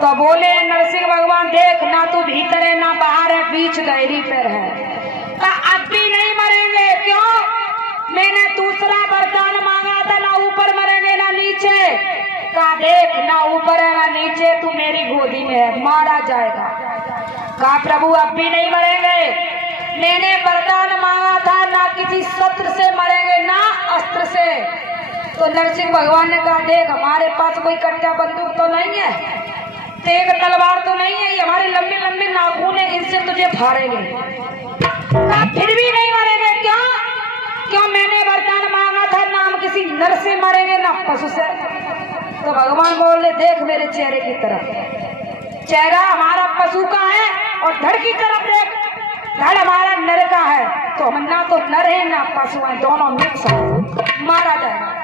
तो बोले नरसिंह भगवान देख ना तू भीतर है ना बाहर है, बीच गहरी पर है। का अब भी नहीं मरेंगे क्यों? मैंने दूसरा वरदान मांगा था, ना ऊपर मरेंगे ना नीचे। का देख ना ऊपर है ना नीचे, तू मेरी गोदी में है, मारा जाएगा। का प्रभु अब भी नहीं मरेंगे? मैंने वरदान मांगा था ना किसी शस्त्र से मरेंगे ना अस्त्र से। तो नरसिंह भगवान ने कहा देख हमारे पास कोई कट्टा बंदूक तो नहीं है, तेग तलवार तो नहीं है, ये हमारे लंबे लंबे नाखून है, इनसे तुझे फाड़ेंगे। फिर भी नहीं मरेंगे क्यों? क्यों मैंने वरदान मांगा था ना हम किसी नर से मरेंगे ना पशु से। तो भगवान बोले देख मेरे चेहरे की तरफ, चेहरा हमारा पशु का है और धड़ की तरफ देख, धड़ हमारा नर का है। तो हम ना तो नर है ना पशु है, दोनों मिक्स है, मारा जाएगा।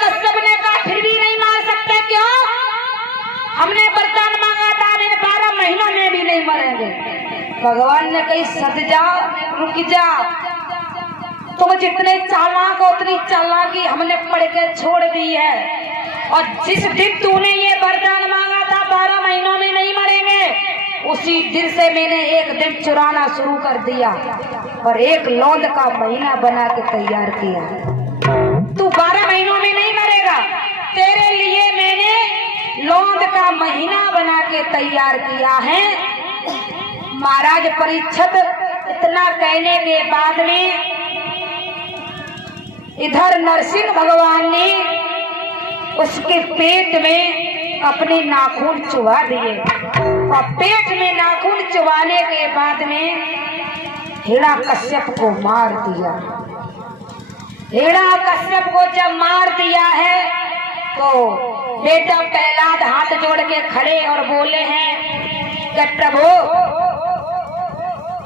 कश्यप ने कहा फिर भी नहीं मार सकते क्यों? हमने वरदान मांगा था, 12 महीनों में भी नहीं मरेंगे। भगवान ने कही सद जाओ, रुक जाओ, तुम जितने चालाक हो उतनी चालाकी हमने पढ़ के छोड़ दी है। और जिस दिन तूने ये वरदान मांगा था 12 महीनों में नहीं मरेंगे, उसी दिन से मैंने एक दिन चुराना शुरू कर दिया और एक लौंड का महीना बना के तैयार किया। तू 12 महीनों में नहीं मरेगा, तेरे लिए मैंने लौंड का महीना बना के तैयार किया है। महाराज परीक्षित इतना कहने के बाद में इधर नरसिंह भगवान ने उसके पेट में अपने नाखून चुभा दिए और पेट में नाखून चुभाने के बाद में हिरण्यकश्यप को मार दिया। हिरण्यकश्यप को जब मार दिया है तो बेटा प्रहलाद हाथ जोड़ के खड़े और बोले हैं कि प्रभु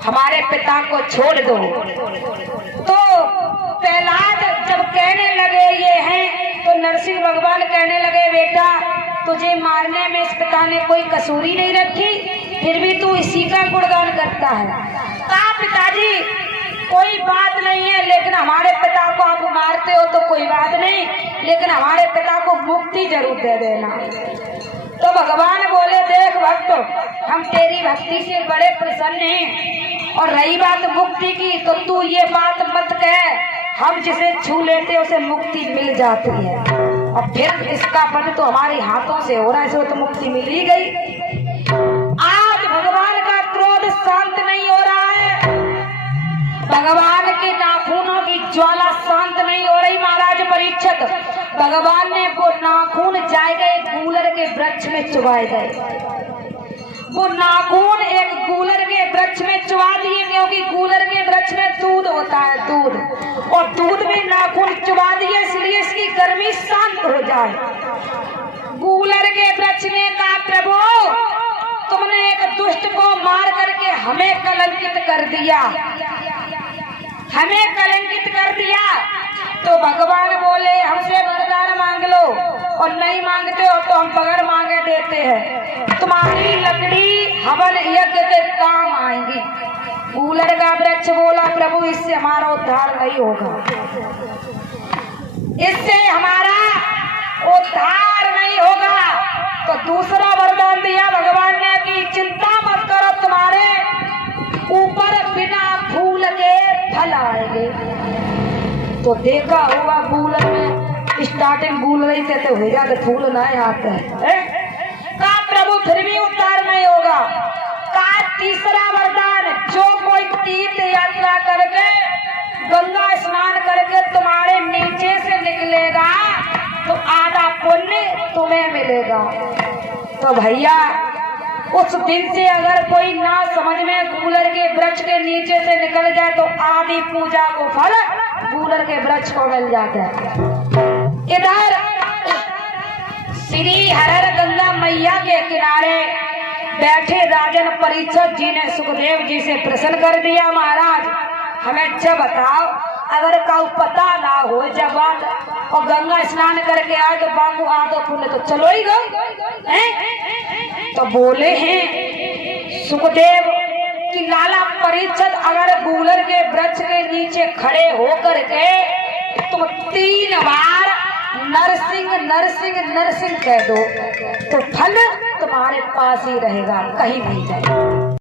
हमारे पिता को छोड़ दो। तो प्रहलाद जब कहने लगे ये हैं, तो नरसिंह भगवान कहने लगे बेटा तुझे मारने में इस पिता ने कोई कसूरी नहीं रखी, फिर भी तू इसी का गुणगान करता है। कहा पिताजी कोई बात नहीं है, लेकिन हमारे पिता को आप मारते हो तो कोई बात नहीं, लेकिन हमारे पिता को मुक्ति जरूर दे देना। तो भगवान बोले देख भक्त, हम तेरी भक्ति से बड़े प्रसन्न हैं, और रही बात मुक्ति की तो तू ये बात मत कह, हम जिसे छू लेते उसे मुक्ति मिल जाती है, और फिर इसका पद तो हमारे हाथों से हो रहा है, इसे तो मुक्ति मिल ही गई। आज भगवान का क्रोध शांत नहीं हो रहा है, भगवान के नाखूनों की ज्वाला शांत नहीं हो रही। महाराज परीक्षित भगवान ने वो नाखून जाए गए गूलर के वृक्ष में चुभाए गए, वो नाखून एक गूलर के वृक्ष में चुभा दिए, क्योंकि गूलर के वृक्ष में दूध होता है, दूध, और दूध में नाखून चुभा दिए इसलिए इसकी गर्मी शांत हो जाए। गूलर के वृक्ष ने कहा प्रभु तुमने एक दुष्ट को मार करके हमें कलंकित कर दिया, हमें कलंकित कर दिया। तो भगवान बोले हमसे वरदान मांग लो, और नहीं मांगते हो तो हम बगैर मांगे देते हैं, तुम्हारी लकड़ी हवन यज्ञ के काम आएंगी। गूलर का वृक्ष बोला प्रभु इससे हमारा उद्धार नहीं होगा, इससे हमारा उद्धार नहीं होगा। तो दूसरा वरदान दिया भगवान ने कि चिंता मत करो, तुम्हारे ऊपर बिना फूल के फल आएंगे। तो देखा होगा गूलर में स्टार्टिंग गूलर ही से तो हो जाते फूल नहीं आते हैं। का प्रभु फिर भी उद्धार नहीं होगा। का तीसरा वरदान जो कोई तीर्थ यात्रा करके गंगा स्नान करके तुम्हारे नीचे से निकलेगा तो आधा पुण्य तुम्हें मिलेगा। तो भैया उस दिन से अगर कोई ना समझ में गूलर के वृक्ष के नीचे से निकल जाए तो आदि पूजा को फल गूलर के वृक्ष को मिल जाता है। इधर श्री हर गंगा मैया के किनारे बैठे राजन परीक्षित जी ने सुखदेव जी से प्रश्न कर दिया महाराज हमें जब बताओ अगर काउ पता ना हो जब बात और गंगा स्नान करके आए तो बाबू आ तो पुण्य तो चलो ही गए। तो बोले हैं सुखदेव कि लाला परीक्षित अगर गूलर के वृक्ष के नीचे खड़े होकर के तुम 3 बार नरसिंह नरसिंह नरसिंह कह दो तो फल तुम्हारे पास ही रहेगा, कहीं नहीं जाएगा।